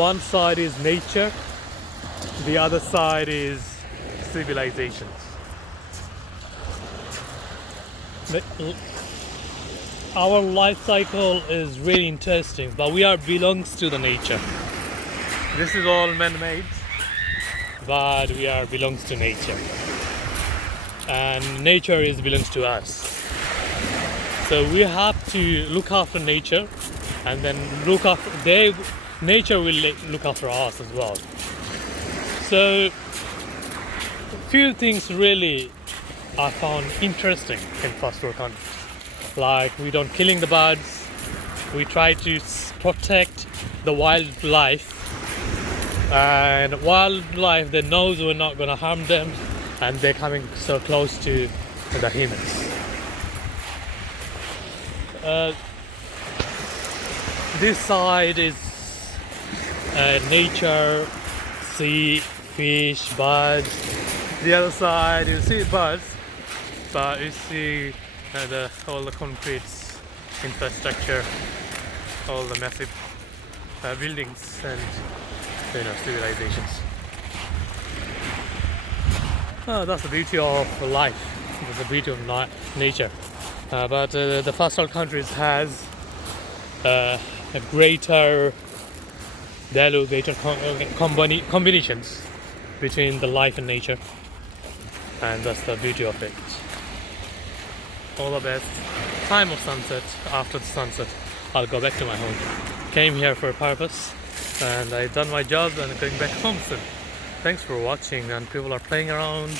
one side is nature, the other side is civilizations. Our life cycle is really interesting, but we are belongs to the nature. This is all man-made, but we are belongs to nature, and nature is belongs to us. So we have to look after nature, and then nature will look after us as well. So few things really I found interesting in first world countries. Like, we don't killing the birds, we try to protect the wildlife, and wildlife, they knows we're not gonna harm them, and they're coming so close to the humans. This side is nature, sea, fish, birds. The other side you see birds, but you see all the concrete infrastructure, all the massive buildings and civilizations. That's the beauty of life. That's the beauty of nature. But the first world countries has a greater value, greater combinations between the life and nature, and that's the beauty of it. All the best. Time of sunset. After the sunset, I'll go back to my home. Came here for a purpose, and I've done my job and I'm going back home soon. Thanks for watching, and people are playing around.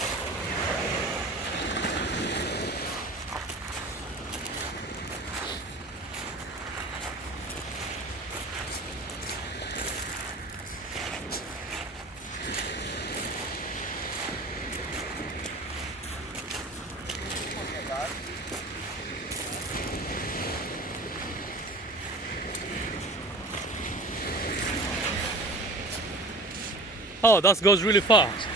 Oh, that goes really fast.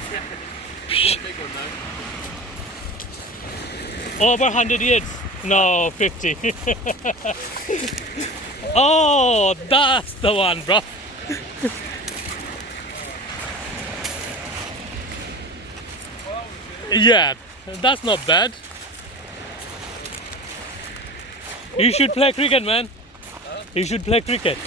Over 100 years? No, 50. Oh, that's the one, bro. Yeah, that's not bad. You should play cricket, man. You should play cricket.